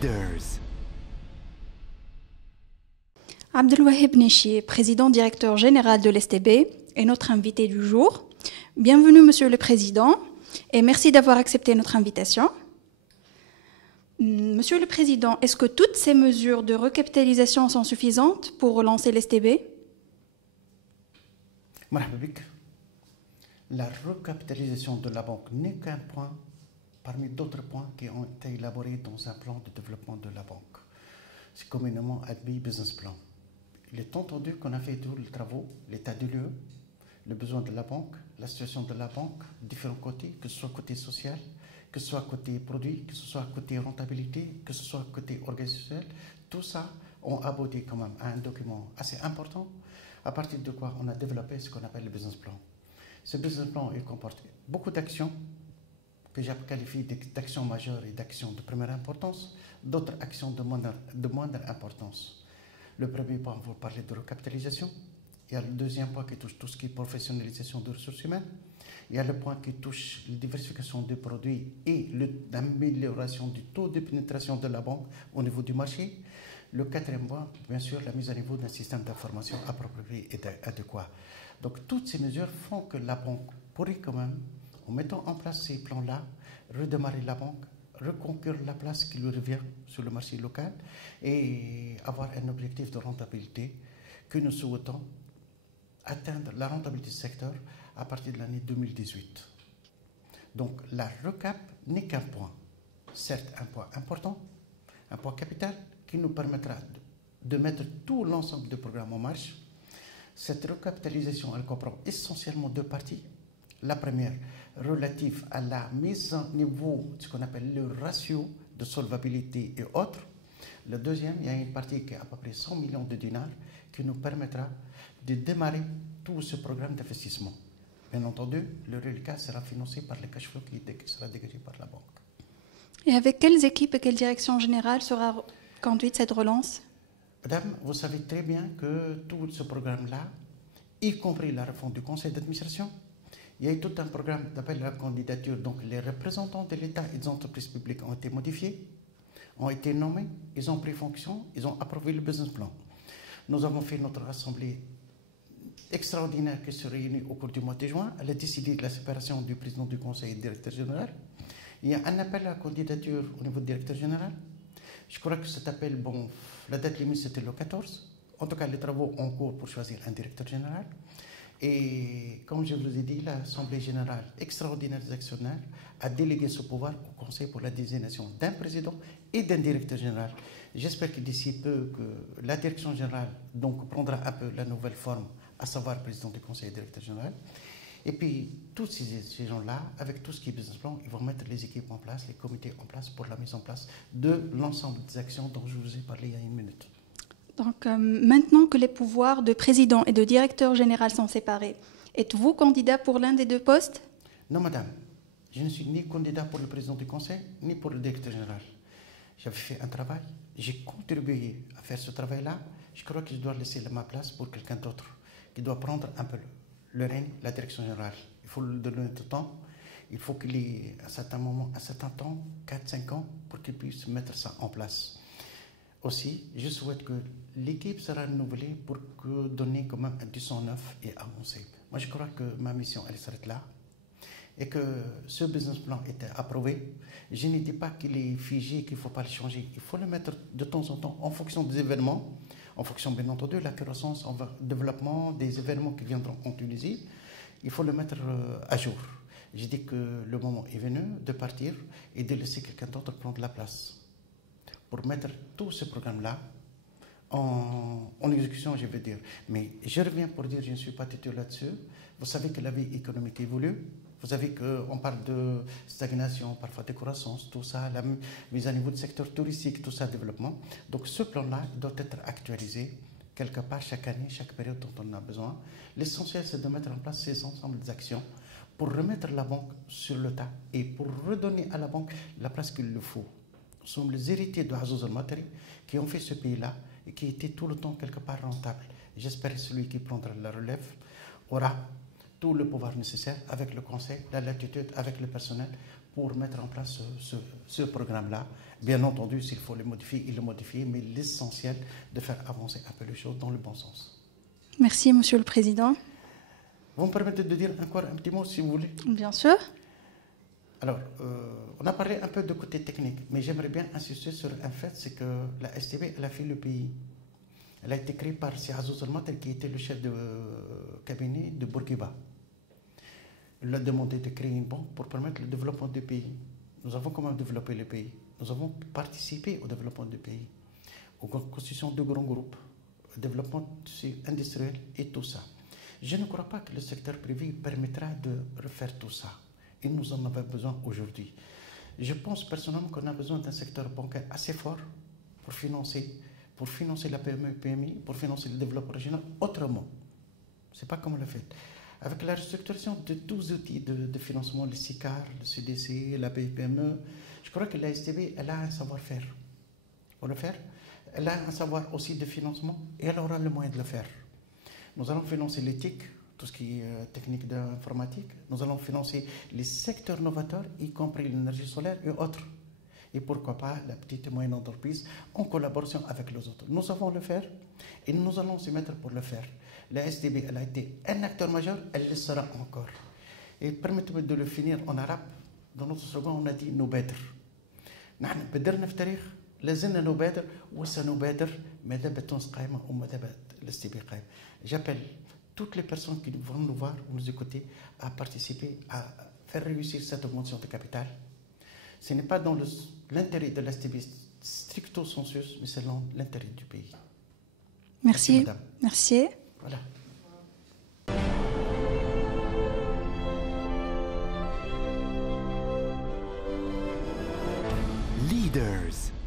Leaders. Abdelwaheb Nechi, président-directeur général de l'STB, est notre invité du jour. Bienvenue, Monsieur le Président, et merci d'avoir accepté notre invitation. Monsieur le Président, est-ce que toutes ces mesures de recapitalisation sont suffisantes pour relancer l'STB? La recapitalisation de la banque n'est qu'un point parmi d'autres points qui ont été élaborés dans un plan de développement de la banque. C'est communément appelé business plan. Il est entendu qu'on a fait tous les travaux, l'état du lieu, le besoin de la banque, la situation de la banque, différents côtés, que ce soit côté social, que ce soit côté produit, que ce soit côté rentabilité, que ce soit côté organisationnel. Tout ça ont abouti quand même à un document assez important, à partir de quoi on a développé ce qu'on appelle le business plan. Ce business plan, il comporte beaucoup d'actions que j'ai qualifiées d'actions majeures et d'actions de première importance, d'autres actions de moindre importance. Le premier point, vous parlez de recapitalisation. Il y a le deuxième point qui touche tout ce qui est professionnalisation des ressources humaines. Il y a le point qui touche la diversification des produits et l'amélioration du taux de pénétration de la banque au niveau du marché. Le quatrième point, bien sûr, la mise à niveau d'un système d'information approprié et adéquat. Donc, toutes ces mesures font que la banque pourrait quand même, en mettant en place ces plans-là, redémarrer la banque, reconquérir la place qui lui revient sur le marché local et avoir un objectif de rentabilité que nous souhaitons atteindre la rentabilité du secteur à partir de l'année 2018. Donc, la recap n'est qu'un point. Certes, un point important, un point capital qui nous permettra de mettre tout l'ensemble du programme en marche. Cette recapitalisation, elle comprend essentiellement deux parties. La première, relative à la mise en niveau de ce qu'on appelle le ratio de solvabilité et autres. Le deuxième, il y a une partie qui est à peu près 100 millions de dinars qui nous permettra de démarrer tout ce programme d'investissement. Bien entendu, le reliquat sera financé par le cash flow qui sera dégagé par la banque. Et avec quelles équipes et quelle direction générale sera conduite cette relance? Madame, vous savez très bien que tout ce programme-là, y compris la réforme du conseil d'administration, il y a eu tout un programme d'appel à la candidature. Donc les représentants de l'État et des entreprises publiques ont été modifiés, ont été nommés, ils ont pris fonction, ils ont approuvé le business plan. Nous avons fait notre assemblée extraordinaire qui se réunit au cours du mois de juin. Elle a décidé de la séparation du président du conseil et du directeur général. Il y a un appel à la candidature au niveau du directeur général. Je crois que cet appel, la date limite c'était le 14. En tout cas, les travaux en cours pour choisir un directeur général. Et comme je vous ai dit, l'Assemblée générale extraordinaire des actionnaires a délégué ce pouvoir au Conseil pour la désignation d'un président et d'un directeur général. J'espère que d'ici peu, que la direction générale prendra un peu la nouvelle forme, à savoir président du Conseil et directeur général. Et puis, tous ces gens-là, avec tout ce qui est business plan, ils vont mettre les équipes en place, les comités en place pour la mise en place de l'ensemble des actions dont je vous ai parlé il y a une minute. Donc, maintenant que les pouvoirs de président et de directeur général sont séparés, êtes-vous candidat pour l'un des deux postes? Non, madame. Je ne suis ni candidat pour le président du conseil, ni pour le directeur général. J'avais fait un travail, j'ai contribué à faire ce travail-là. Je crois que je dois laisser ma place pour quelqu'un d'autre qui doit prendre un peu le règne, la direction générale. Il faut lui donner du temps. Il faut qu'il ait à un certain moment, un certain temps, 4-5 ans, pour qu'il puisse mettre ça en place. Aussi, je souhaite que l'équipe sera renouvelée pour donner quand même du sang neuf et avancé. Moi, je crois que ma mission, elle s'arrête là. Et que ce business plan était approuvé. Je ne dis pas qu'il est figé, qu'il ne faut pas le changer. Il faut le mettre de temps en temps en fonction des événements, en fonction, bien entendu, de la croissance, en développement des événements qui viendront en Tunisie. Il faut le mettre à jour. Je dis que le moment est venu de partir et de laisser quelqu'un d'autre prendre la place pour mettre tout ce programme-là en exécution, je veux dire. Mais je reviens pour dire, je ne suis pas têtu là-dessus. Vous savez que la vie économique évolue. Vous savez qu'on parle de stagnation, parfois de croissance, tout ça, la mise à niveau du secteur touristique, tout ça, développement. Donc ce plan-là doit être actualisé quelque part chaque année, chaque période dont on a besoin. L'essentiel, c'est de mettre en place ces ensembles d'actions pour remettre la banque sur le tas et pour redonner à la banque la place qu'il le faut. Nous sommes les héritiers de Azouz al-Matari qui ont fait ce pays-là et qui était tout le temps quelque part rentable. J'espère que celui qui prendra la relève aura tout le pouvoir nécessaire avec le conseil, la latitude, avec le personnel pour mettre en place ce programme-là. Bien entendu, s'il faut le modifier, il le modifie, mais l'essentiel de faire avancer un peu les choses dans le bon sens. Merci, Monsieur le Président. Vous me permettez de dire encore un petit mot, si vous voulez? Bien sûr. Alors, on a parlé un peu de côté technique, mais j'aimerais bien insister sur un fait, c'est que la STB, elle a fait le pays. Elle a été créée par Si Azouz Al-Mater, qui était le chef de cabinet de Bourguiba. Il a demandé de créer une banque pour permettre le développement du pays. Nous avons quand même développé le pays. Nous avons participé au développement du pays, aux constitutions de grands groupes, au développement industriel et tout ça. Je ne crois pas que le secteur privé permettra de refaire tout ça. Et nous en avons besoin aujourd'hui. Je pense personnellement qu'on a besoin d'un secteur bancaire assez fort pour financer la PME, PMI, pour financer le développement régional autrement. Ce n'est pas comme on le fait. Avec la restructuration de tous les outils de financement, le SICAR, le CDC, la PME, je crois que la STB, elle a un savoir-faire pour le faire. Elle a un savoir aussi de financement et elle aura le moyen de le faire. Nous allons financer l'éthique, tout ce qui est technique d'informatique. Nous allons financer les secteurs novateurs, y compris l'énergie solaire et autres. Et pourquoi pas la petite et moyenne entreprise en collaboration avec les autres. Nous savons le faire et nous allons s'y mettre pour le faire. La STB, elle a été un acteur majeur, elle le sera encore. Et permettez-moi de le finir en arabe. Dans notre slogan, on a dit « Nubadr ». نحن بدرنا في تاريخ لازلنا نبادر وسنبادر ما دامت تونس قائمة وما دامت الاستبي قائمة. J'appelle toutes les personnes qui vont nous voir ou nous écouter à participer, à faire réussir cette augmentation de capital. Ce n'est pas dans l'intérêt de l'STB stricto sensus, mais c'est dans l'intérêt du pays. Merci. Merci. Merci. Voilà. Leaders.